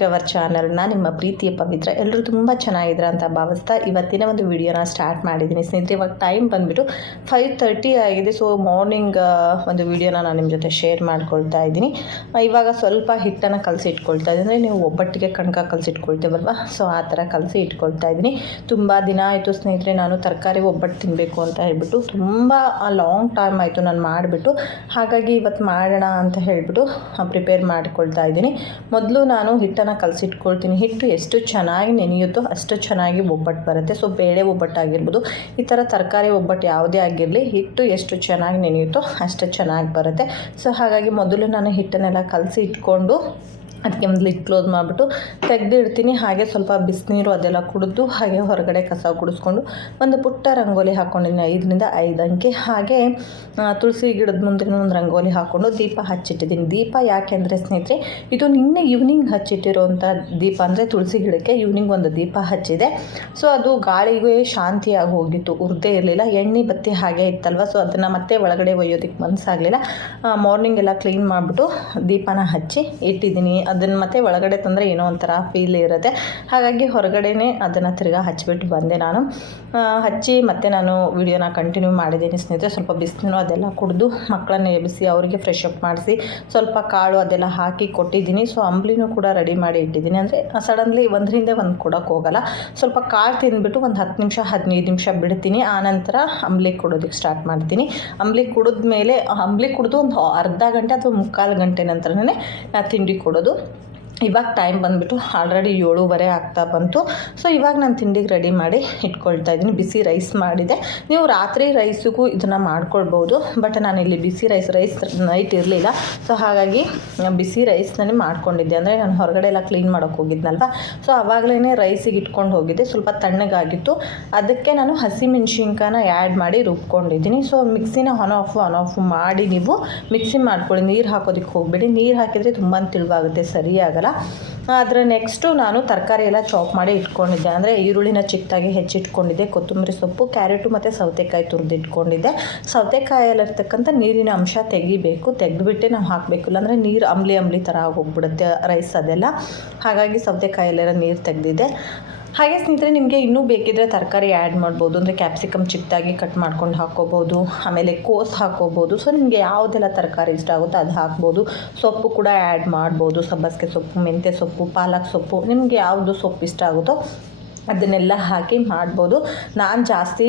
To our ಚಾನಲ್ನ ನಿಮ್ಮ ಪ್ರೀತಿಯ ಪವಿತ್ರ ಎಲ್ಲರೂ ತುಂಬ ಚೆನ್ನಾಗಿದ್ರ ಅಂತ ಭಾವಿಸ್ತಾ ಇವತ್ತಿನ ಒಂದು ವಿಡಿಯೋನ ಸ್ಟಾರ್ಟ್ ಮಾಡಿದ್ದೀನಿ. ಸ್ನೇಹಿತರೆ, ಇವಾಗ ಟೈಮ್ ಬಂದುಬಿಟ್ಟು ಫೈವ್ ತರ್ಟಿ ಆಗಿದೆ. ಸೊ ಮಾರ್ನಿಂಗ್ ಒಂದು ವಿಡಿಯೋನ ನಾನು ನಿಮ್ಮ ಜೊತೆ ಶೇರ್ ಮಾಡ್ಕೊಳ್ತಾ ಇದ್ದೀನಿ. ಇವಾಗ ಸ್ವಲ್ಪ ಹಿಟ್ಟನ್ನು ಕಲಸಿ ಇಟ್ಕೊಳ್ತಾ ಇದ್ದೀನಿ. ಅಂದರೆ ನೀವು ಒಬ್ಬಟ್ಟಿಗೆ ಕಣಕ ಕಲಸಿ ಇಟ್ಕೊಳ್ತೇವಲ್ವ? ಸೊ ಆ ಥರ ಕಲಸಿ ಇಟ್ಕೊಳ್ತಾ ಇದ್ದೀನಿ. ತುಂಬ ದಿನ ಆಯಿತು ಸ್ನೇಹಿತರೆ, ನಾನು ತರಕಾರಿ ಒಬ್ಬಟ್ಟು ತಿನ್ನಬೇಕು ಅಂತ ಹೇಳ್ಬಿಟ್ಟು ತುಂಬ ಲಾಂಗ್ ಟೈಮ್ ಆಯಿತು ನಾನು ಮಾಡಿಬಿಟ್ಟು. ಹಾಗಾಗಿ ಇವತ್ತು ಮಾಡೋಣ ಅಂತ ಹೇಳ್ಬಿಟ್ಟು ಪ್ರಿಪೇರ್ ಮಾಡ್ಕೊಳ್ತಾ ಇದ್ದೀನಿ. ಮೊದಲು ನಾನು ಹಿಟ್ಟನ್ನು ಕಲಸಿಟ್ಕೊಳ್ತೀನಿ. ಹಿಟ್ಟು ಎಷ್ಟು ಚೆನ್ನಾಗಿ ನೆನೆಯುತ್ತೋ ಅಷ್ಟು ಚೆನ್ನಾಗಿ ಒಬ್ಬಟ್ಟು ಬರುತ್ತೆ. ಸೊ ಬೇಳೆ ಒಬ್ಬಟ್ಟು ಆಗಿರ್ಬೋದು, ಈ ಥರ ತರಕಾರಿ ಒಬ್ಬಟ್ಟು ಯಾವುದೇ ಆಗಿರಲಿ, ಹಿಟ್ಟು ಎಷ್ಟು ಚೆನ್ನಾಗಿ ನೆನೆಯುತ್ತೋ ಅಷ್ಟು ಚೆನ್ನಾಗಿ ಬರುತ್ತೆ. ಸೊ ಹಾಗಾಗಿ ಮೊದಲು ನಾನು ಹಿಟ್ಟನ್ನೆಲ್ಲ ಕಲಸಿ ಇಟ್ಕೊಂಡು ಅದಕ್ಕೆ ಒಂದು ಲಿಡ್ ಕ್ಲೋಸ್ ಮಾಡಿಬಿಟ್ಟು ತೆಗೆದಿಡ್ತೀನಿ ಹಾಗೆ ಸ್ವಲ್ಪ ಬಿಸಿನೀರು ಅದೆಲ್ಲ ಕುಡಿದು ಹಾಗೆ ಹೊರಗಡೆ ಕಸ ಕುಡಿಸ್ಕೊಂಡು ಒಂದು ಪುಟ್ಟ ರಂಗೋಲಿ ಹಾಕ್ಕೊಂಡಿದ್ದೀನಿ ಐದರಿಂದ ಐದು ಅಂಕೆ. ಹಾಗೆ ತುಳಸಿ ಗಿಡದ ಮುಂದೆ ಒಂದು ರಂಗೋಲಿ ಹಾಕ್ಕೊಂಡು ದೀಪ ಹಚ್ಚಿಟ್ಟಿದ್ದೀನಿ. ದೀಪ ಯಾಕೆ ಅಂದರೆ ಸ್ನೇಹಿತರೆ, ಇದು ನಿನ್ನೆ ಈವ್ನಿಂಗ್ ಹಚ್ಚಿಟ್ಟಿರುವಂಥ ದೀಪ ಅಂದರೆ ತುಳಸಿ ಗಿಡಕ್ಕೆ ಈವ್ನಿಂಗ್ ಒಂದು ದೀಪ ಹಚ್ಚಿದೆ. ಸೊ ಅದು ಗಾಳಿಗೂ ಶಾಂತಿಯಾಗಿ ಹೋಗಿತ್ತು. ಉರ್ದೇ ಇರಲಿಲ್ಲ. ಎಣ್ಣೆ ಬತ್ತಿ ಹಾಗೆ ಇತ್ತಲ್ವ? ಸೊ ಅದನ್ನು ಮತ್ತೆ ಒಳಗಡೆ ಒಯ್ಯೋದಕ್ಕೆ ಮನಸ್ಸಾಗಲಿಲ್ಲ ಮಾರ್ನಿಂಗ್ ಎಲ್ಲ ಕ್ಲೀನ್ ಮಾಡಿಬಿಟ್ಟು ದೀಪನ ಹಚ್ಚಿ ಇಟ್ಟಿದ್ದೀನಿ. ಅದನ್ನು ಮತ್ತೆ ಒಳಗಡೆ ತಂದರೆ ಏನೋ ಒಂಥರ ಫೀಲ್ ಇರುತ್ತೆ. ಹಾಗಾಗಿ ಹೊರಗಡೆನೇ ಅದನ್ನು ತಿರ್ಗಾ ಹಚ್ಚಿಬಿಟ್ಟು ಬಂದೆ ನಾನು. ಹಚ್ಚಿ ಮತ್ತೆ ನಾನು ವಿಡಿಯೋನ ಕಂಟಿನ್ಯೂ ಮಾಡಿದ್ದೀನಿ ಸ್ನೇಹಿತರೆ. ಸ್ವಲ್ಪ ಬಿಸಿನೀರು ಅದೆಲ್ಲ ಕುಡಿದು ಮಕ್ಕಳನ್ನ ಎಬ್ಬಿಸಿ, ಅವರಿಗೆ ಫ್ರೆಶ್ ಅಪ್ ಮಾಡಿಸಿ, ಸ್ವಲ್ಪ ಕಾಳು ಅದೆಲ್ಲ ಹಾಕಿ ಕೊಟ್ಟಿದ್ದೀನಿ. ಸೊ ಅಂಬ್ಲಿನೂ ಕೂಡ ರೆಡಿ ಮಾಡಿ ಇಟ್ಟಿದ್ದೀನಿ. ಅಂದರೆ ಸಡನ್ಲಿ ಒಂದರಿಂದ ಒಂದು ಕೊಡೋಕೆ ಹೋಗಲ್ಲ. ಸ್ವಲ್ಪ ಕಾಳು ತಿಂದ್ಬಿಟ್ಟು ಒಂದು ಹತ್ತು ನಿಮಿಷ, ಹದಿನೈದು ನಿಮಿಷ ಬಿಡ್ತೀನಿ. ಆನಂತರ ಅಂಬ್ಲಿ ಕೊಡೋದಕ್ಕೆ ಸ್ಟಾರ್ಟ್ ಮಾಡ್ತೀನಿ. ಅಂಬ್ಲಿ ಕುಡಿದ್ಮೇಲೆ, ಅಂಬ್ಲಿ ಕುಡಿದು ಒಂದು ಅರ್ಧ ಗಂಟೆ ಅಥವಾ ಮುಕ್ಕಾಲು ಗಂಟೆ ನಂತರನೇ ತಿಂಡಿ ಕೊಡೋದು. Excellent. ಇವಾಗ ಟೈಮ್ ಬಂದುಬಿಟ್ಟು ಆಲ್ರೆಡಿ ಏಳುವರೆ ಆಗ್ತಾ ಬಂತು. ಸೊ ಇವಾಗ ನಾನು ತಿಂಡಿಗೆ ರೆಡಿ ಮಾಡಿ ಇಟ್ಕೊಳ್ತಾ ಇದ್ದೀನಿ. ಬಿಸಿ ರೈಸ್ ಮಾಡಿದೆ. ನೀವು ರಾತ್ರಿ ರೈಸಿಗೂ ಇದನ್ನು ಮಾಡ್ಕೊಳ್ಬೋದು. ಬಟ್ ನಾನು ಇಲ್ಲಿ ಬಿಸಿ ರೈಸ್ ರೈಸ್ ನೈಟ್ ಇರಲಿಲ್ಲ. ಸೊ ಹಾಗಾಗಿ ಬಿಸಿ ರೈಸ್ನೇ ಮಾಡ್ಕೊಂಡಿದ್ದೆ. ಅಂದರೆ ನಾನು ಹೊರಗಡೆ ಎಲ್ಲ ಕ್ಲೀನ್ ಮಾಡೋಕ್ಕೆ ಹೋಗಿದ್ನಲ್ವ? ಸೊ ಆವಾಗಲೇ ರೈಸಿಗೆ ಇಟ್ಕೊಂಡು ಹೋಗಿದ್ದೆ. ಸ್ವಲ್ಪ ತಣ್ಣಗಾಗಿತ್ತು. ಅದಕ್ಕೆ ನಾನು ಹಸಿಮೆಣ್ಸಿನ್ಕಾಯನ್ನ ಆ್ಯಡ್ ಮಾಡಿ ರುಬ್ಕೊಂಡಿದ್ದೀನಿ. ಸೊ ಮಿಕ್ಸಿನ ಆನ್ ಆಫ್ ಆನ್ ಆಫ್ ಮಾಡಿ ನೀವು ಮಿಕ್ಸಿ ಮಾಡ್ಕೊಳ್ಳಿ. ನೀರು ಹಾಕೋದಕ್ಕೆ ಹೋಗಬೇಡಿ. ನೀರು ಹಾಕಿದರೆ ತುಂಬ ತಿಳುವಾಗುತ್ತೆ. ಸರಿಯಾಗಲ್ಲ. ಆದರೆ ನೆಕ್ಸ್ಟು ನಾನು ತರಕಾರಿ ಎಲ್ಲ ಚಾಪ್ ಮಾಡಿ ಇಟ್ಕೊಂಡಿದ್ದೆ. ಅಂದರೆ ಈರುಳ್ಳಿನ ಚಿಕ್ಕದಾಗಿ ಹೆಚ್ಚಿಟ್ಕೊಂಡಿದ್ದೆ, ಕೊತ್ತಂಬರಿ ಸೊಪ್ಪು, ಕ್ಯಾರೆಟು ಮತ್ತು ಸೌತೆಕಾಯಿ ತುರಿದಿಟ್ಕೊಂಡಿದ್ದೆ. ಸೌತೆಕಾಯಲ್ಲಿರ್ತಕ್ಕಂಥ ನೀರಿನ ಅಂಶ ತೆಗಿಬೇಕು. ತೆಗೆದುಬಿಟ್ಟೆ ನಾವು ಹಾಕಬೇಕು. ಇಲ್ಲಾಂದರೆ ನೀರು ಅಂಬ್ಲಿ ಅಂಬ್ಲಿ ಥರ ಆಗೋಗ್ಬಿಡುತ್ತೆ, ರೈಸ್ ಅದೆಲ್ಲ. ಹಾಗಾಗಿ ಸೌತೆಕಾಯಲ್ಲೆಲ್ಲ ನೀರು ತೆಗೆದಿದ್ದೆ. ಹಾಗೆ ಸ್ನೇಹಿತರೆ, ನಿಮಗೆ ಇನ್ನೂ ಬೇಕಿದ್ರೆ ತರಕಾರಿ ಆ್ಯಡ್ ಮಾಡ್ಬೋದು. ಅಂದರೆ ಕ್ಯಾಪ್ಸಿಕಮ್ ಚಿಕ್ಕದಾಗಿ ಕಟ್ ಮಾಡ್ಕೊಂಡು ಹಾಕ್ಕೋಬೋದು. ಆಮೇಲೆ ಕೋಸ್ ಹಾಕ್ಕೋಬೋದು. ಸೊ ನಿಮಗೆ ಯಾವುದೆಲ್ಲ ತರಕಾರಿ ಇಷ್ಟ ಆಗುತ್ತೋ ಅದು ಹಾಕ್ಬೋದು. ಸೊಪ್ಪು ಕೂಡ ಆ್ಯಡ್ ಮಾಡ್ಬೋದು. ಸಬ್ಬಸ್ಗೆ ಸೊಪ್ಪು, ಮೆಂತ್ಯ ಸೊಪ್ಪು, ಪಾಲಕ್ ಸೊಪ್ಪು. ನಿಮಗೆ ಯಾವುದು ಸೊಪ್ಪು ಇಷ್ಟ ಆಗುತ್ತೋ ಅದನ್ನೆಲ್ಲ ಹಾಕಿ ಮಾಡ್ಬೋದು. ನಾನು ಜಾಸ್ತಿ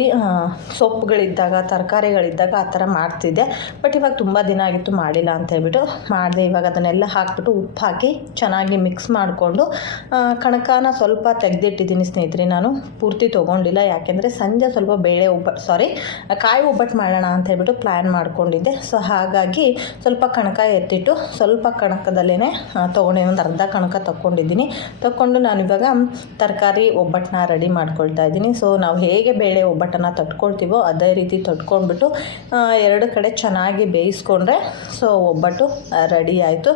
ಸೊಪ್ಪುಗಳಿದ್ದಾಗ, ತರಕಾರಿಗಳಿದ್ದಾಗ ಆ ಥರ ಮಾಡ್ತಿದ್ದೆ. ಬಟ್ ಇವಾಗ ತುಂಬ ದಿನ ಆಗಿತ್ತು ಮಾಡಿಲ್ಲ ಅಂತ ಹೇಳ್ಬಿಟ್ಟು ಮಾಡಿದೆ. ಇವಾಗ ಅದನ್ನೆಲ್ಲ ಹಾಕ್ಬಿಟ್ಟು ಉಪ್ಪು ಹಾಕಿ ಚೆನ್ನಾಗಿ ಮಿಕ್ಸ್ ಮಾಡಿಕೊಂಡು ಕಣಕನ ಸ್ವಲ್ಪ ತೆಗೆದಿಟ್ಟಿದ್ದೀನಿ ಸ್ನೇಹಿತರೆ. ನಾನು ಪೂರ್ತಿ ತೊಗೊಂಡಿಲ್ಲ. ಯಾಕೆಂದರೆ ಸಂಜೆ ಸ್ವಲ್ಪ ಬೇಳೆ ಒಬ್ಬಟ್ಟು ಸಾರಿ ಕಾಯಿ ಒಬ್ಬಟ್ಟು ಮಾಡೋಣ ಅಂತ ಹೇಳ್ಬಿಟ್ಟು ಪ್ಲ್ಯಾನ್ ಮಾಡ್ಕೊಂಡಿದ್ದೆ. ಸೊ ಹಾಗಾಗಿ ಸ್ವಲ್ಪ ಕಣಕ ಎತ್ತಿಟ್ಟು ಸ್ವಲ್ಪ ಕಣಕದಲ್ಲೇ ತೊಗೊಂಡೆ. ಒಂದು ಅರ್ಧ ಕಣಕ ತಗೊಂಡಿದ್ದೀನಿ ತಗೊಂಡು ನಾನಿವಾಗ ತರಕಾರಿ ಒಬ್ಬಟ್ಟನ್ನ ರೆಡಿ ಮಾಡ್ಕೊಳ್ತಾ ಇದ್ದೀನಿ. ಸೊ ನಾವು ಹೇಗೆ ಬೇಳೆ ಒಬ್ಬಟ್ಟನ್ನು ತಟ್ಕೊಳ್ತೀವೋ ಅದೇ ರೀತಿ ತಟ್ಕೊಂಡ್ಬಿಟ್ಟು ಎರಡು ಕಡೆ ಚೆನ್ನಾಗಿ ಬೇಯಿಸ್ಕೊಂಡ್ರೆ ಸೊ ಒಬ್ಬಟ್ಟು ರೆಡಿ ಆಯಿತು.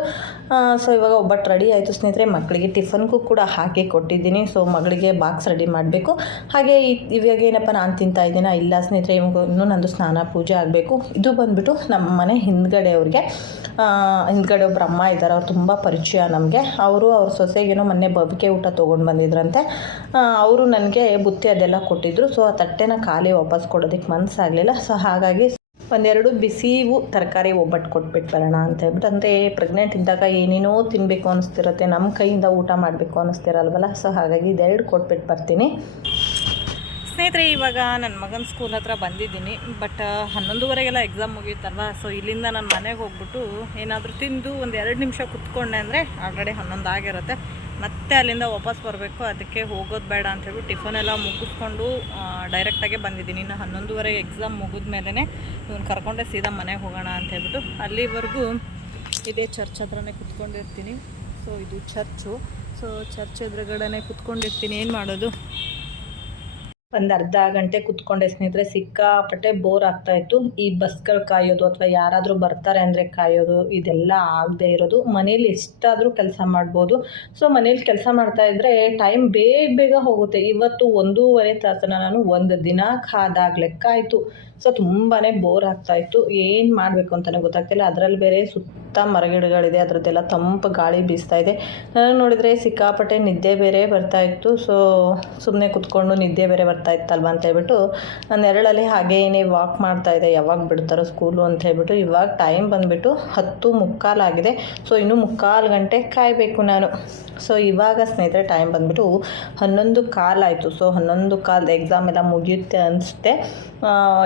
ಸೊ ಇವಾಗ ಒಬ್ಬಟ್ಟು ರೆಡಿ ಆಯಿತು ಸ್ನೇಹಿತರೆ ಮಕ್ಕಳಿಗೆ ಟಿಫನ್ಗೂ ಕೂಡ ಹಾಕಿ ಕೊಟ್ಟಿದ್ದೀನಿ. ಸೊ ಮಗಳಿಗೆ ಬಾಕ್ಸ್ ರೆಡಿ ಮಾಡಬೇಕು. ಹಾಗೆ ಇವಾಗ ಏನಪ್ಪ ನಾನು ತಿಂತಾ ಇದ್ದೀನ? ಇಲ್ಲ ಸ್ನೇಹಿತರೆ, ಇವಾಗ ಇನ್ನೂ ನಂದು ಸ್ನಾನ ಪೂಜೆ ಆಗಬೇಕು. ಇದು ಬಂದುಬಿಟ್ಟು ನಮ್ಮ ಮನೆ ಹಿಂದ್ಗಡೆ ಅವ್ರಿಗೆ ಹಿಂದ್ಗಡೆ ಒಬ್ರು ಅಮ್ಮ ಇದ್ದಾರೆ ಅವ್ರು ತುಂಬ ಪರಿಚಯ ನಮಗೆ. ಅವರು ಅವ್ರ ಸೊಸೆಗೇನೋ ಮೊನ್ನೆ ಬಬಿಕೆ ಊಟ ತೊಗೊಂಡು ಬಂದಿದ್ರಂತೆ. ಅವರು ನನಗೆ ಬುತ್ತಿ ಅದೆಲ್ಲ ಕೊಟ್ಟಿದ್ರು. ಸೊ ಆ ತಟ್ಟೆನ ಖಾಲಿ ವಾಪಸ್ ಕೊಡೋದಕ್ಕೆ ಮನಸ್ಸಾಗಲಿಲ್ಲ ಸೊ ಹಾಗಾಗಿ ಒಂದೆರಡು ಬಿಸಿವು ತರಕಾರಿ ಒಬ್ಬಟ್ಟು ಕೊಟ್ಬಿಟ್ಟು ಬರೋಣ ಅಂತ ಹೇಳ್ಬಿಟ್ಟು ಅಂದರೆ ಪ್ರೆಗ್ನೆಂಟ್ ಇದ್ದಾಗ ಏನೇನೋ ತಿನ್ನಬೇಕು ಅನಿಸ್ತಿರುತ್ತೆ ನಮ್ಮ ಕೈಯಿಂದ ಊಟ ಮಾಡಬೇಕು ಅನಿಸ್ತಿರಲ್ವಲ್ಲ? ಸೊ ಹಾಗಾಗಿ ಇದೆರಡು ಕೊಟ್ಬಿಟ್ಟು ಬರ್ತೀನಿ. ಸ್ನೇಹಿತರೆ, ಇವಾಗ ನನ್ನ ಮಗನ ಸ್ಕೂಲ್ ಹತ್ರ ಬಂದಿದ್ದೀನಿ. ಬಟ್ ಹನ್ನೊಂದುವರೆಗೆಲ್ಲ ಎಕ್ಸಾಮ್ ಮುಗಿಯುತ್ತಲ್ವ? ಸೊ ಇಲ್ಲಿಂದ ನಾನು ಮನೆಗೆ ಹೋಗ್ಬಿಟ್ಟು ಏನಾದರೂ ತಿಂದು ಒಂದು ಎರಡು ನಿಮಿಷ ಕುತ್ಕೊಂಡೆ ಅಂದರೆ ಆಲ್ರೆಡಿ ಹನ್ನೊಂದು ಆಗಿರುತ್ತೆ. ಮತ್ತೆ ಅಲ್ಲಿಂದ ವಾಪಸ್ ಬರಬೇಕು, ಅದಕ್ಕೆ ಹೋಗೋದು ಬೇಡ ಅಂತ ಹೇಳಿ ಟಿಫನ್ ಎಲ್ಲ ಮುಗಿಸ್ಕೊಂಡು ಡೈರೆಕ್ಟಾಗೆ ಬಂದಿದ್ದೀನಿ. ಇನ್ನು ಹನ್ನೊಂದುವರೆ ಎಕ್ಸಾಮ್ ಮುಗಿದ ಮೇಲೇ ಇವ್ನು ಕರ್ಕೊಂಡೆ ಸೀದಾ ಮನೆಗೆ ಹೋಗೋಣ ಅಂತ ಹೇಳ್ಬಿಟ್ಟು ಅಲ್ಲಿವರೆಗೂ ಇದೇ ಚರ್ಚ್ ಹತ್ರನೇ ಕುತ್ಕೊಂಡಿರ್ತೀನಿ. ಸೊ ಇದು ಚರ್ಚು. ಸೊ ಚರ್ಚ್ ಎದುರುಗಡೆನೆ ಕುತ್ಕೊಂಡಿರ್ತೀನಿ. ಏನು ಮಾಡೋದು? ಒಂದು ಅರ್ಧ ಗಂಟೆ ಕುತ್ಕೊಂಡೆ ಸ್ನೇಹಿತರೆ, ಸಿಕ್ಕಾಪಟ್ಟೆ ಬೋರ್ ಆಗ್ತಾ ಇತ್ತು. ಈ ಬಸ್ಗಳು ಕಾಯೋದು ಅಥವಾ ಯಾರಾದರೂ ಬರ್ತಾರೆ ಅಂದರೆ ಕಾಯೋದು, ಇದೆಲ್ಲ ಆಗದೆ ಇರೋದು. ಮನೇಲಿ ಎಷ್ಟಾದರೂ ಕೆಲಸ ಮಾಡ್ಬೋದು. ಸೊ ಮನೇಲಿ ಕೆಲಸ ಮಾಡ್ತಾ ಇದ್ರೆ ಟೈಮ್ ಬೇಗ ಬೇಗ ಹೋಗುತ್ತೆ. ಇವತ್ತು ಒಂದೂವರೆ ತಾಸನ ನಾನು ಒಂದು ದಿನ ಕಾದಾಗ ಲೆಕ್ಕ ಆಯಿತು. ಸೊ ತುಂಬಾ ಬೋರ್ ಆಗ್ತಾ ಇತ್ತು. ಏನು ಮಾಡಬೇಕು ಅಂತಲೇ ಗೊತ್ತಾಗ್ತಿಲ್ಲ. ಅದರಲ್ಲಿ ಬೇರೆ ಸುತ್ತ ಸುತ್ತ ಮರಗಿಡಗಳಿದೆ, ಅದರದ್ದೆಲ್ಲ ತಂಪು ಗಾಳಿ ಬೀಸ್ತಾ ಇದೆ. ನನಗೆ ನೋಡಿದರೆ ಸಿಕ್ಕಾಪಟ್ಟೆ ನಿದ್ದೆ ಬೇರೆ ಬರ್ತಾ ಇತ್ತು. ಸೊ ಸುಮ್ಮನೆ ಕುತ್ಕೊಂಡು ನಿದ್ದೆ ಬೇರೆ ಬರ್ತಾ ಇತ್ತಲ್ವ ಅಂತ ಹೇಳ್ಬಿಟ್ಟು ನಾನು ನೆರಳಲ್ಲಿ ಹಾಗೇನೇ ವಾಕ್ ಮಾಡ್ತಾ ಇದ್ದೆ. ಯಾವಾಗ ಬಿಡ್ತಾರೋ ಸ್ಕೂಲು ಅಂತ ಹೇಳ್ಬಿಟ್ಟು ಇವಾಗ ಟೈಮ್ ಬಂದುಬಿಟ್ಟು ಹತ್ತು ಮುಕ್ಕಾಲಾಗಿದೆ ಸೊ ಇನ್ನೂ ಮುಕ್ಕಾಲು ಗಂಟೆ ಕಾಯಬೇಕು ನಾನು. ಸೊ ಇವಾಗ ಸ್ನೇಹಿತರೆ ಟೈಮ್ ಬಂದುಬಿಟ್ಟು ಹನ್ನೊಂದು ಕಾಲಾಯಿತು ಸೊ ಹನ್ನೊಂದು ಕಾಲ್ ಎಕ್ಸಾಮ್ ಎಲ್ಲ ಮುಗಿಯುತ್ತೆ ಅನಿಸುತ್ತೆ.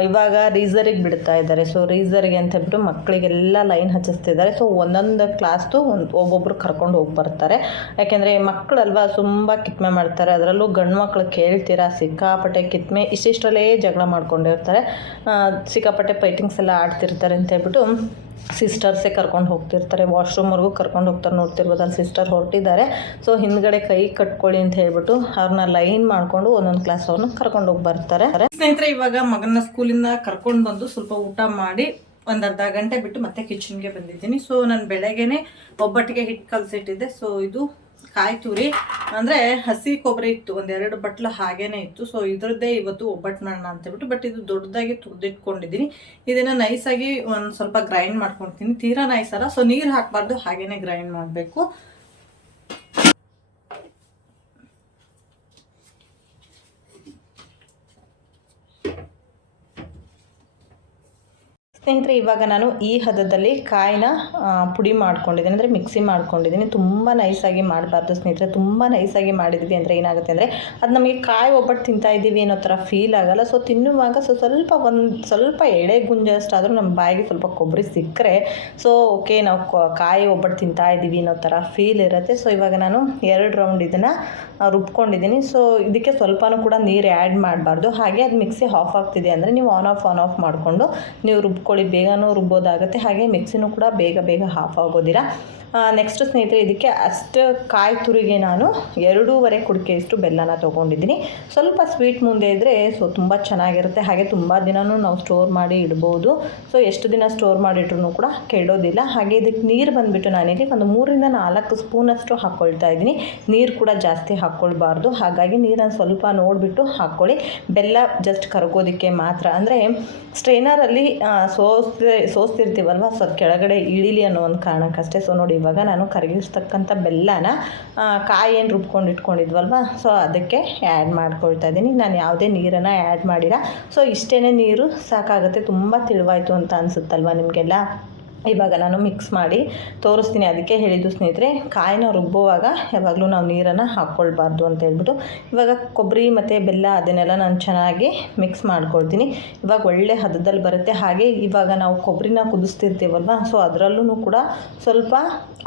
ಇವಾಗ ರೀಸರಿಗೆ ಬಿಡ್ತಾ ಇದ್ದಾರೆ. ಸೊ ರೀಸರಿಗೆ ಅಂತ ಹೇಳ್ಬಿಟ್ಟು ಮಕ್ಕಳಿಗೆಲ್ಲ ಲೈನ್ ಹಚ್ಚಿಸ್ತಿದ್ದಾರೆ. ಸೊ ಒಂದೊಂದು ಕ್ಲಾಸ್ದು ಒಂದು ಒಬ್ಬೊಬ್ರು ಕರ್ಕೊಂಡು ಹೋಗಿ ಬರ್ತಾರೆ. ಯಾಕೆಂದರೆ ಮಕ್ಕಳಲ್ವಾ ತುಂಬ ಕಿತ್ಮೆ ಮಾಡ್ತಾರೆ. ಅದರಲ್ಲೂ ಗಂಡು ಮಕ್ಕಳು ಕೇಳ್ತೀರಾ, ಸಿಕ್ಕಾಪಟ್ಟೆ ಕಿತ್ಮೆ, ಇಷ್ಟಿಷ್ಟರಲ್ಲೇ ಜಗಳ ಮಾಡ್ಕೊಂಡಿರ್ತಾರೆ ಸಿಕ್ಕಾಪಟ್ಟೆ ಫೈಟಿಂಗ್ಸ್ ಎಲ್ಲ ಆಡ್ತಿರ್ತಾರೆ ಅಂತ ಹೇಳ್ಬಿಟ್ಟು ಸಿಸ್ಟರ್ಸೇ ಕರ್ಕೊಂಡು ಹೋಗ್ತಿರ್ತಾರೆ. ವಾಶ್ರೂಮ್ವರೆಗೂ ಕರ್ಕೊಂಡು ಹೋಗ್ತಾರೆ. ನೋಡ್ತಿರ್ಬೋದು ಅಲ್ಲಿ ಸಿಸ್ಟರ್ ಹೊರಟಿದ್ದಾರೆ. ಸೊ ಹಿಂದ್ಗಡೆ ಕೈ ಕಟ್ಕೊಳ್ಳಿ ಅಂತ ಹೇಳ್ಬಿಟ್ಟು ಅವ್ರನ್ನ ಲೈನ್ ಮಾಡಿಕೊಂಡು ಒಂದೊಂದು ಕ್ಲಾಸ್ ಅವ್ರನ್ನ ಕರ್ಕೊಂಡು ಹೋಗಿ ಬರ್ತಾರೆ. ಸ್ನೇಹಿತರೆ, ಇವಾಗ ಮಗನ ಸ್ಕೂಲಿಂದ ಕರ್ಕೊಂಡು ಬಂದು ಸ್ವಲ್ಪ ಊಟ ಮಾಡಿ ಒಂದು ಅರ್ಧ ಗಂಟೆ ಬಿಟ್ಟು ಮತ್ತೆ ಕಿಚನ್ಗೆ ಬಂದಿದ್ದೀನಿ. ಸೊ ನಾನು ಬೆಳಗ್ಗೆನೆ ಒಬ್ಬಟ್ಟಿಗೆ ಹಿಟ್ಟು ಕಲಸಿಟ್ಟಿದ್ದೆ. ಸೊ ಇದು ಕಾಯಿ ತುರಿ. ಅಂದರೆ ಹಸಿ ಕೊಬ್ಬರಿ ಇತ್ತು. ಒಂದೆರಡು ಬಟ್ಲು ಹಾಗೇ ಇತ್ತು. ಸೊ ಇದರದ್ದೇ ಇವತ್ತು ಒಬ್ಬಟ್ಟು ಮಾಡೋಣ ಅಂತ ಹೇಳ್ಬಿಟ್ಟು. ಬಟ್ ಇದು ದೊಡ್ಡದಾಗಿ ತುರಿದಿಟ್ಕೊಂಡಿದ್ದೀನಿ. ಇದನ್ನು ನೈಸಾಗಿ ಒಂದು ಸ್ವಲ್ಪ ಗ್ರೈಂಡ್ ಮಾಡ್ಕೊಳ್ತೀನಿ ತೀರಾ ನೈಸಲ್ಲ ಸೊ ನೀರು ಹಾಕಬಾರ್ದು. ಹಾಗೇನೆ ಗ್ರೈಂಡ್ ಮಾಡಬೇಕು. ಸ್ನೇಹಿತರೆ, ಇವಾಗ ನಾನು ಈ ಹದದಲ್ಲಿ ಕಾಯಿನ ಪುಡಿ ಮಾಡ್ಕೊಂಡಿದ್ದೀನಿ. ಅಂದರೆ ಮಿಕ್ಸಿ ಮಾಡ್ಕೊಂಡಿದ್ದೀನಿ. ತುಂಬ ನೈಸಾಗಿ ಮಾಡಬಾರ್ದು ಸ್ನೇಹಿತರೆ. ತುಂಬ ನೈಸಾಗಿ ಮಾಡಿದ್ವಿ ಅಂದರೆ ಏನಾಗುತ್ತೆ ಅಂದರೆ ಅದು ನಮಗೆ ಕಾಯಿ ಒಬ್ಬಟ್ಟು ತಿಂತಾ ಇದ್ದೀವಿ ಅನ್ನೋ ಥರ ಫೀಲ್ ಆಗಲ್ಲ. ಸೊ ತಿನ್ನುವಾಗ ಸೊ ಸ್ವಲ್ಪ ಒಂದು, ಸ್ವಲ್ಪ ಎಡೆ ಗುಂಜಷ್ಟಾದರೂ ನಮ್ಮ ಬಾಯಿಗೆ ಸ್ವಲ್ಪ ಕೊಬ್ಬರಿ ಸಿಕ್ಕರೆ ಸೊ ಓಕೆ ನಾವು ಕಾಯಿ ಒಬ್ಬಟ್ಟು ತಿಂತಾ ಇದ್ದೀವಿ ಅನ್ನೋ ಥರ ಫೀಲ್ ಇರುತ್ತೆ. ಸೊ ಇವಾಗ ನಾನು ಎರಡು ರೌಂಡ್ ಇದನ್ನು ರುಬ್ಕೊಂಡಿದ್ದೀನಿ. ಸೊ ಇದಕ್ಕೆ ಸ್ವಲ್ಪನೂ ಕೂಡ ನೀರು ಆ್ಯಡ್ ಮಾಡಬಾರ್ದು. ಹಾಗೆ ಅದು ಮಿಕ್ಸಿ ಆಫ್ ಆಗ್ತಿದೆ ಅಂದರೆ ನೀವು ಆನ್ ಆಫ್ ಆನ್ ಆಫ್ ಮಾಡಿಕೊಂಡು ನೀವು ರುಬ್ಕೊಳ್ಳಿ ಬೇಗನೂ ರುಬ್ಬೋದಾಗುತ್ತೆ. ಹಾಗೆ ಮಿಕ್ಸಿನೂ ಕೂಡ ಬೇಗ ಬೇಗ ಹಾಫ್ ಆಗೋದಿರ? ನೆಕ್ಸ್ಟ್ ಸ್ನೇಹಿತರೆ, ಇದಕ್ಕೆ ಅಷ್ಟು ಕಾಯಿ ತುರಿಗೆ ನಾನು ಎರಡೂವರೆ ಕುಡಿಕೆಯಷ್ಟು ಬೆಲ್ಲನ ತೊಗೊಂಡಿದ್ದೀನಿ. ಸ್ವಲ್ಪ ಸ್ವೀಟ್ ಮುಂದೆ ಇದ್ದರೆ ಸೊ ತುಂಬ ಚೆನ್ನಾಗಿರುತ್ತೆ. ಹಾಗೆ ತುಂಬ ದಿನವೂ ನಾವು ಸ್ಟೋರ್ ಮಾಡಿ ಇಡ್ಬೋದು. ಸೊ ಎಷ್ಟು ದಿನ ಸ್ಟೋರ್ ಮಾಡಿಟ್ರೂ ಕೂಡ ಕೆಡೋದಿಲ್ಲ ಹಾಗೆ ಇದಕ್ಕೆ ನೀರು ಬಂದುಬಿಟ್ಟು ನಾನಿಲ್ಲಿ ಒಂದು ಮೂರಿಂದ ನಾಲ್ಕು ಸ್ಪೂನಷ್ಟು ಹಾಕ್ಕೊಳ್ತಾ ಇದ್ದೀನಿ. ನೀರು ಕೂಡ ಜಾಸ್ತಿ ಹಾಕ್ಕೊಳ್ಬಾರ್ದು ಹಾಗಾಗಿ ನೀರನ್ನು ಸ್ವಲ್ಪ ನೋಡಿಬಿಟ್ಟು ಹಾಕ್ಕೊಳ್ಳಿ ಬೆಲ್ಲ ಜಸ್ಟ್ ಕರಗೋದಕ್ಕೆ ಮಾತ್ರ. ಅಂದರೆ ಸ್ಟ್ರೈನರಲ್ಲಿ ಸೋಸ್ ಸೋಸ್ತಿರ್ತೀವಲ್ವ? ಸೊ ಕೆಳಗಡೆ ಇಳಿಲಿ ಅನ್ನೋ ಒಂದು ಕಾರಣಕ್ಕಷ್ಟೇ. ಸೊ ನೋಡಿ ಇವಾಗ ನಾನು ಕರಗಿಸ್ತಕ್ಕಂಥ ಬೆಲ್ಲನ ಕಾಯಿ ಏನು ರುಬ್ಕೊಂಡು ಇಟ್ಕೊಂಡಿದ್ವಲ್ವ? ಸೊ ಅದಕ್ಕೆ ಆ್ಯಡ್ ಮಾಡ್ಕೊಳ್ತಾ ಇದ್ದೀನಿ. ನಾನು ಯಾವುದೇ ನೀರನ್ನು ಆ್ಯಡ್ ಮಾಡಿಲ್ಲ. ಸೊ ಇಷ್ಟೇ ನೀರು ಸಾಕಾಗುತ್ತೆ. ತುಂಬ ತಿಳಿವಾಯ್ತು ಅಂತ ಅನಿಸುತ್ತಲ್ವ ನಿಮಗೆಲ್ಲ? ಇವಾಗ ನಾನು ಮಿಕ್ಸ್ ಮಾಡಿ ತೋರಿಸ್ತೀನಿ ಅದಕ್ಕೆ ಹೇಳಿದ್ದು ಸ್ನೇಹಿತರೆ, ಕಾಯಿನ ರುಬ್ಬುವಾಗ ಯಾವಾಗಲೂ ನಾವು ನೀರನ್ನು ಹಾಕ್ಕೊಳ್ಬಾರ್ದು ಅಂತ ಹೇಳ್ಬಿಟ್ಟು ಇವಾಗ ಕೊಬ್ಬರಿ ಮತ್ತು ಬೆಲ್ಲ ಅದನ್ನೆಲ್ಲ ನಾನು ಚೆನ್ನಾಗಿ ಮಿಕ್ಸ್ ಮಾಡ್ಕೊಳ್ತೀನಿ. ಇವಾಗ ಒಳ್ಳೆ ಹದದಲ್ಲಿ ಬರುತ್ತೆ. ಹಾಗೆ ಇವಾಗ ನಾವು ಕೊಬ್ಬರಿನ ಕುದಿಸ್ತಿರ್ತೀವಲ್ವ ಸೊ ಅದರಲ್ಲೂ ಕೂಡ ಸ್ವಲ್ಪ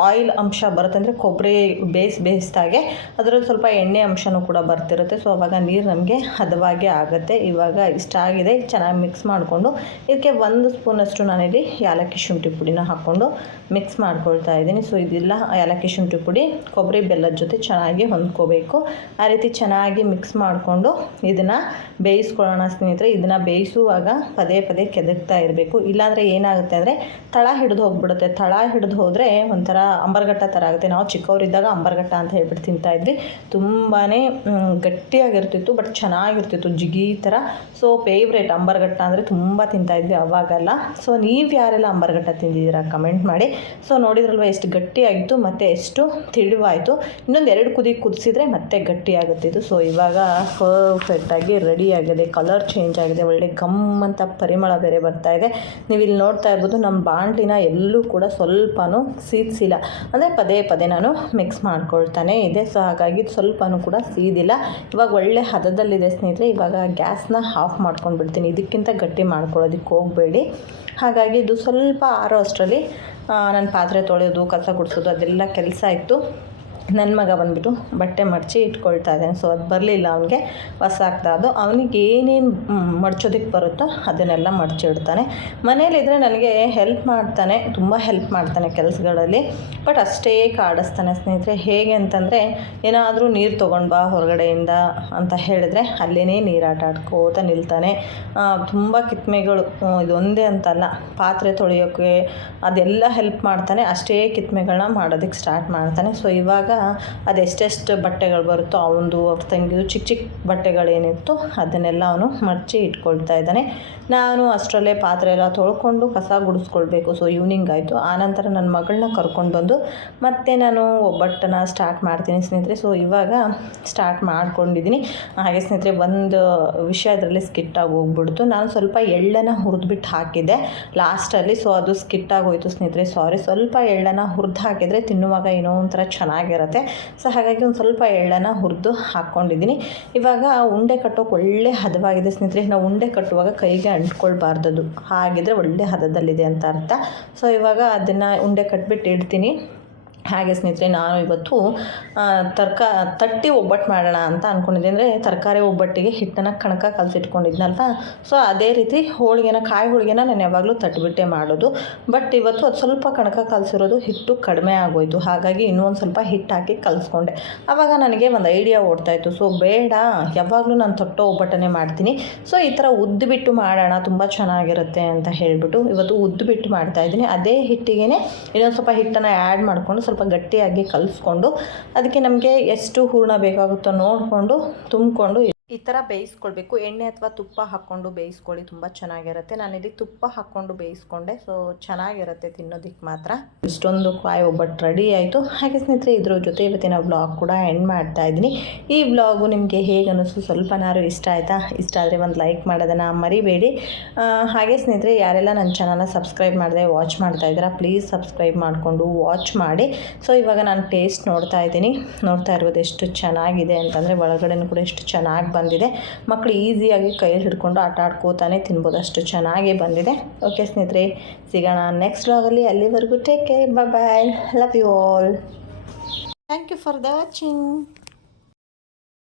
ಆಯಿಲ್ ಅಂಶ ಬರುತ್ತೆ ಅಂದರೆ ಕೊಬ್ಬರಿ ಬೇಯಿಸಿ ಬೇಯಿಸಿದಾಗೆ ಅದರಲ್ಲಿ ಸ್ವಲ್ಪ ಎಣ್ಣೆ ಅಂಶನೂ ಕೂಡ ಬರ್ತಿರುತ್ತೆ. ಸೊ ಅವಾಗ ನೀರು ನಮಗೆ ಹದವಾಗಿ ಆಗುತ್ತೆ. ಇವಾಗ ಇಷ್ಟ ಆಗಿದೆ, ಚೆನ್ನಾಗಿ ಮಿಕ್ಸ್ ಮಾಡಿಕೊಂಡು. ಇದಕ್ಕೆ ಒಂದು ಸ್ಪೂನಷ್ಟು ನಾನಿಲ್ಲಿ ಯಾಲಕ್ಕಿ ಶುಂಠಿ ಪುಡಿನ ಹಾಕ್ಕೊಂಡು ಮಿಕ್ಸ್ ಮಾಡ್ಕೊಳ್ತಾ ಇದ್ದೀನಿ. ಸೊ ಇದೆಲ್ಲ, ಏಲಕ್ಕಿ ಶುಂಠಿ ಪುಡಿ, ಕೊಬ್ಬರಿ ಬೆಲ್ಲದ ಜೊತೆ ಚೆನ್ನಾಗಿ ಹೊಂದ್ಕೋಬೇಕು. ಆ ರೀತಿ ಚೆನ್ನಾಗಿ ಮಿಕ್ಸ್ ಮಾಡಿಕೊಂಡು ಇದನ್ನು ಬೇಯಿಸ್ಕೊಳ್ಳೋಣ ಸ್ನೇಹಿತರೆ. ಇದನ್ನು ಬೇಯಿಸುವಾಗ ಪದೇ ಪದೇ ಕೆದಕ್ತಾ ಇರಬೇಕು. ಇಲ್ಲಾಂದರೆ ಏನಾಗುತ್ತೆ ಅಂದರೆ ತಳ ಹಿಡಿದು ಹೋಗ್ಬಿಡುತ್ತೆ. ತಳ ಹಿಡಿದು ಹೋದರೆ ಒಂಥರ ಅಂಬರ್ಗಟ್ಟ ಥರ ಆಗುತ್ತೆ. ನಾವು ಚಿಕ್ಕವರಿದ್ದಾಗ ಅಂಬರ್ಗಟ್ಟ ಅಂತ ಹೇಳ್ಬಿಟ್ಟು ತಿಂತಾ ಇದ್ವಿ. ತುಂಬಾ ಗಟ್ಟಿಯಾಗಿರ್ತಿತ್ತು ಬಟ್ ಚೆನ್ನಾಗಿರ್ತಿತ್ತು. ಜಿಗಿ ಥರ ಸೊ ಫೇವ್ರೇಟ್ ಅಂಬರ್ಗಟ್ಟ ಅಂದರೆ ತುಂಬ ತಿಂತಾ ಇದ್ವಿ ಅವಾಗೆಲ್ಲ. ಸೊ ನೀವು ಯಾರೆಲ್ಲ ಅಂಬರ್ಗಟ್ಟ ತಿಂದಿದ್ದೀರಾ ಕಮೆಂಟ್ ಮಾಡಿ. ಸೊ ನೋಡಿದ್ರಲ್ವ ಎಷ್ಟು ಗಟ್ಟಿಯಾಯಿತು ಮತ್ತು ಎಷ್ಟು ತಿಳಿವಾಯಿತು. ಇನ್ನೊಂದು ಎರಡು ಕುದಿ ಕುದಿಸಿದ್ರೆ ಮತ್ತೆ ಗಟ್ಟಿಯಾಗುತ್ತೆ ಇದು. ಸೊ ಇವಾಗ ಪರ್ಫೆಕ್ಟಾಗಿ ರೆಡಿ ಆಗಿದೆ. ಕಲರ್ ಚೇಂಜ್ ಆಗಿದೆ. ಒಳ್ಳೆ ಗಮ್ ಅಂತ ಪರಿಮಳ ಬೇರೆ ಬರ್ತಾ ಇದೆ. ನೀವು ಇಲ್ಲಿ ನೋಡ್ತಾ ಇರ್ಬೋದು ನಮ್ಮ ಬಾಂಡಿನ ಎಲ್ಲೂ ಕೂಡ ಸ್ವಲ್ಪನೂ ಸೀದಿಸಿಲ್ಲ. ಅಂದರೆ ಪದೇ ಪದೇ ನಾನು ಮಿಕ್ಸ್ ಮಾಡ್ಕೊಳ್ತಾನೆ ಇದೆ. ಸೊ ಹಾಗಾಗಿ ಸ್ವಲ್ಪನೂ ಕೂಡ ಸೀದಿಲ್ಲ. ಇವಾಗ ಒಳ್ಳೆ ಹದದಲ್ಲಿದೆ ಸ್ನೇಹಿತರೆ. ಇವಾಗ ಗ್ಯಾಸ್ನ ಆಫ್ ಮಾಡ್ಕೊಂಡು ಬಿಡ್ತೀನಿ ಇದಕ್ಕಿಂತ ಗಟ್ಟಿ ಮಾಡ್ಕೊಳ್ಳೋದಕ್ಕೆ ಹೋಗಬೇಡಿ. ಹಾಗಾಗಿ ಇದು ಸ್ವಲ್ಪ ಆರೋ ಅಷ್ಟರಲ್ಲಿ ನನ್ನ ಪಾತ್ರೆ ತೊಳೆಯೋದು ಕಸ ಗುಡಿಸೋದು ಅದೆಲ್ಲ ಕೆಲಸ ಇತ್ತು. ನನ್ನ ಮಗ ಬಂದುಬಿಟ್ಟು ಬಟ್ಟೆ ಮಡಚಿ ಇಟ್ಕೊಳ್ತಾ ಇದ್ದಾನೆ. ಸೊ ಅದು ಬರಲಿಲ್ಲ ಅವನಿಗೆ. ಹೊಸ ಆಗ್ತಾ ಅದು ಅವನಿಗೆ ಏನೇನು ಮಡ್ಚೋದಕ್ಕೆ ಬರುತ್ತೋ ಅದನ್ನೆಲ್ಲ ಮಡಚಿಡ್ತಾನೆ ಮನೇಲಿದ್ದರೆ ನನಗೆ ಹೆಲ್ಪ್ ಮಾಡ್ತಾನೆ. ತುಂಬ ಹೆಲ್ಪ್ ಮಾಡ್ತಾನೆ ಕೆಲಸಗಳಲ್ಲಿ. ಬಟ್ ಅಷ್ಟೇ ಕಾಡಿಸ್ತಾನೆ ಸ್ನೇಹಿತರೆ. ಹೇಗೆ ಅಂತಂದರೆ, ಏನಾದರೂ ನೀರು ತೊಗೊಂಡು ಬಾ ಹೊರಗಡೆಯಿಂದ ಅಂತ ಹೇಳಿದ್ರೆ ಅಲ್ಲೇ ನೀರಾಟ ಆಡ್ಕೋತ ನಿಲ್ತಾನೆ. ತುಂಬ ಕಿತ್ಮೆಗಳು. ಇದೊಂದೇ ಅಂತಲ್ಲ. ಪಾತ್ರೆ ತೊಳೆಯೋಕ್ಕೆ ಅದೆಲ್ಲ ಹೆಲ್ಪ್ ಮಾಡ್ತಾನೆ. ಅಷ್ಟೇ ಕಿತ್ಮೆಗಳನ್ನ ಮಾಡೋದಕ್ಕೆ ಸ್ಟಾರ್ಟ್ ಮಾಡ್ತಾನೆ. ಸೊ ಇವಾಗ ಅದೆಷ್ಟೆಷ್ಟು ಬಟ್ಟೆಗಳು ಬರುತ್ತೋ ಅವನದು ಅವ್ರ ತಂಗಿದು ಚಿಕ್ಕ ಚಿಕ್ಕ ಬಟ್ಟೆಗಳೇನಿತ್ತು ಅದನ್ನೆಲ್ಲ ಅವನು ಮಡಚಿ ಇಟ್ಕೊಳ್ತಾ ಇದ್ದಾನೆ. ನಾನು ಅಷ್ಟರಲ್ಲೇ ಪಾತ್ರೆ ಎಲ್ಲ ತೊಳ್ಕೊಂಡು ಕಸ ಗುಡಿಸ್ಕೊಳ್ಬೇಕು. ಸೊ ಈವ್ನಿಂಗ್ ಆಯಿತು. ಆನಂತರ ನನ್ನ ಮಗಳನ್ನ ಕರ್ಕೊಂಡು ಬಂದು ಮತ್ತೆ ನಾನು ಒಬ್ಬಟ್ಟನ್ನು ಸ್ಟಾರ್ಟ್ ಮಾಡ್ತೀನಿ ಸ್ನೇಹಿತರೆ. ಸೊ ಇವಾಗ ಸ್ಟಾರ್ಟ್ ಮಾಡ್ಕೊಂಡಿದ್ದೀನಿ. ಹಾಗೆ ಸ್ನೇಹಿತರೆ, ಒಂದು ವಿಷಯ ಅದರಲ್ಲಿ ಸ್ಕಿಟ್ಟಾಗಿ ಹೋಗ್ಬಿಡ್ತು. ನಾನು ಸ್ವಲ್ಪ ಎಳ್ಳನ್ನು ಹುರಿದ್ಬಿಟ್ಟು ಹಾಕಿದ್ದೆ. ಲಾಸ್ಟಲ್ಲಿ ಸೊ ಅದು ಸ್ಕಿಟ್ ಹೋಯಿತು ಸ್ನೇಹಿತರೆ. ಸಾರಿ ಸ್ವಲ್ಪ ಎಳ್ಳನ್ನು ಹುರಿದು ಹಾಕಿದರೆ ತಿನ್ನುವಾಗ ಏನೋ ಒಂಥರ ಚೆನ್ನಾಗಿರುತ್ತೆ. ಸೊ ಹಾಗಾಗಿ ಒಂದು ಸ್ವಲ್ಪ ಎಳ್ಳನ್ನು ಹುರಿದು ಹಾಕ್ಕೊಂಡಿದ್ದೀನಿ ಇವಾಗ ಉಂಡೆ ಕಟ್ಟೋಕೆ ಒಳ್ಳೆ ಹದವಾಗಿದೆ ಸ್ನೇಹಿತರೆ. ನಾವು ಉಂಡೆ ಕಟ್ಟುವಾಗ ಕೈಗೆ ಅಂಟ್ಕೊಳ್ಬಾರ್ದದು. ಹಾಗಿದ್ರೆ ಒಳ್ಳೆ ಹದದಲ್ಲಿದೆ ಅಂತ ಅರ್ಥ. ಸೊ ಇವಾಗ ಅದನ್ನು ಉಂಡೆ ಕಟ್ಬಿಟ್ಟು ಇಡ್ತೀನಿ. ಹಾಗೆ ಸ್ನೇಹಿತರೆ, ನಾನು ಇವತ್ತು ತರ್ಕ, ತಟ್ಟಿ ಒಬ್ಬಟ್ಟು ಮಾಡೋಣ ಅಂತ ಅಂದ್ಕೊಂಡಿದ್ದೆ ಅಂದರೆ ತರಕಾರಿ ಒಬ್ಬಟ್ಟಿಗೆ ಹಿಟ್ಟನ್ನು ಕಣಕ ಕಲಸಿಟ್ಕೊಂಡಿದ್ನಲ್ವ? ಸೊ, ಅದೇ ರೀತಿ ಹೋಳಿಗೆನ ಕಾಯಿ ಹೋಳಿಗೆನ ನಾನು ಯಾವಾಗಲೂ ತಟ್ಟಿಬಿಟ್ಟೆ ಮಾಡೋದು. ಬಟ್ ಇವತ್ತು ಅದು ಸ್ವಲ್ಪ ಕಣಕ ಕಲಸಿರೋದು ಹಿಟ್ಟು ಕಡಿಮೆ ಆಗೋಯಿತು. ಹಾಗಾಗಿ ಇನ್ನೂ ಒಂದು ಸ್ವಲ್ಪ ಹಿಟ್ಟು ಹಾಕಿ ಕಲಸ್ಕೊಂಡೆ. ಆವಾಗ ನನಗೆ ಒಂದು ಐಡಿಯಾ ಓಡ್ತಾಯಿತ್ತು ಸೊ, ಬೇಡ, ಯಾವಾಗಲೂ ನಾನು ತೊಟ್ಟೋ ಒಬ್ಬಟ್ಟನೇ ಮಾಡ್ತೀನಿ. ಸೊ, ಈ ಥರ ಉದ್ದುಬಿಟ್ಟು ಮಾಡೋಣ, ತುಂಬ ಚೆನ್ನಾಗಿರುತ್ತೆ ಅಂತ ಹೇಳಿಬಿಟ್ಟು ಇವತ್ತು ಉದ್ದುಬಿಟ್ಟು ಮಾಡ್ತಾಯಿದ್ದೀನಿ ಅದೇ ಹಿಟ್ಟಿಗೆ ಇನ್ನೊಂದು ಸ್ವಲ್ಪ ಹಿಟ್ಟನ್ನು ಆ್ಯಡ್ ಮಾಡಿಕೊಂಡು ಸ್ವಲ್ಪ ಗಟ್ಟಿಯಾಗಿ ಕಲಿಸ್ಕೊಂಡು ಅದಕ್ಕೆ ನಮಗೆ ಎಷ್ಟು ಹೂರಣ ಬೇಕಾಗುತ್ತೋ ನೋಡಿಕೊಂಡು ತುಂಬಿಕೊಂಡು ಈ ಥರ ಬೇಯಿಸ್ಕೊಳ್ಬೇಕು. ಎಣ್ಣೆ ಅಥವಾ ತುಪ್ಪ ಹಾಕ್ಕೊಂಡು ಬೇಯಿಸ್ಕೊಳ್ಳಿ, ತುಂಬ ಚೆನ್ನಾಗಿರುತ್ತೆ. ನಾನಿಲ್ಲಿ ತುಪ್ಪ ಹಾಕ್ಕೊಂಡು ಬೇಯಿಸ್ಕೊಂಡೆ ಸೊ ಚೆನ್ನಾಗಿರುತ್ತೆ ತಿನ್ನೋದಕ್ಕೆ ಮಾತ್ರ. ಇಷ್ಟೊಂದು ಕಾಯಿ ಒಬ್ಬಟ್ಟು ರೆಡಿ ಆಯಿತು. ಹಾಗೆ ಸ್ನೇಹಿತರೆ, ಇದ್ರ ಜೊತೆ ಇವತ್ತಿನ ಬ್ಲಾಗ್ ಕೂಡ ಎಂಡ್ ಮಾಡ್ತಾ ಇದ್ದೀನಿ. ಈ ವ್ಲಾಗು ನಿಮಗೆ ಹೇಗೆ ಅನ್ನಿಸ್ತು ಸ್ವಲ್ಪನಾರು ಇಷ್ಟ ಆಯಿತಾ? ಇಷ್ಟ ಆದರೆ ಒಂದು ಲೈಕ್ ಮಾಡೋದನ್ನು ಮರಿಬೇಡಿ. ಹಾಗೆ ಸ್ನೇಹಿತರೆ, ಯಾರೆಲ್ಲ ನನ್ನ ಚಾನಲ್ನ ಸಬ್ಸ್ಕ್ರೈಬ್ ಮಾಡಿದೆ ವಾಚ್ ಮಾಡ್ತಾ ಇದ್ದೀರಾ ಪ್ಲೀಸ್ ಸಬ್ಸ್ಕ್ರೈಬ್ ಮಾಡಿಕೊಂಡು ವಾಚ್ ಮಾಡಿ. ಸೊ ಇವಾಗ ನಾನು ಟೇಸ್ಟ್ ನೋಡ್ತಾ ಇದ್ದೀನಿ. ನೋಡ್ತಾ ಇರ್ಬೋದು ಎಷ್ಟು ಚೆನ್ನಾಗಿದೆ ಅಂತಂದರೆ, ಒಳಗಡೆನೂ ಕೂಡ ಎಷ್ಟು ಚೆನ್ನಾಗಿ ಬಂದಿದೆ. ಮಕ್ಕಳು ಈಸಿಯಾಗಿ ಕೈಯಲ್ಲಿ ಹಿಡ್ಕೊಂಡು ಆಟ ಆಡ್ಕೋತಾನೆ ತಿನ್ಬೋದು ಅಷ್ಟು ಚೆನ್ನಾಗಿ ಬಂದಿದೆ. ಓಕೆ ಸ್ನೇಹಿತರೆ, ಸಿಗೋಣ ನೆಕ್ಸ್ಟ್ ವ್ಲಾಗಲ್ಲಿ ಅಲ್ಲಿವರೆಗೂ take care bye love you all thank you for the watching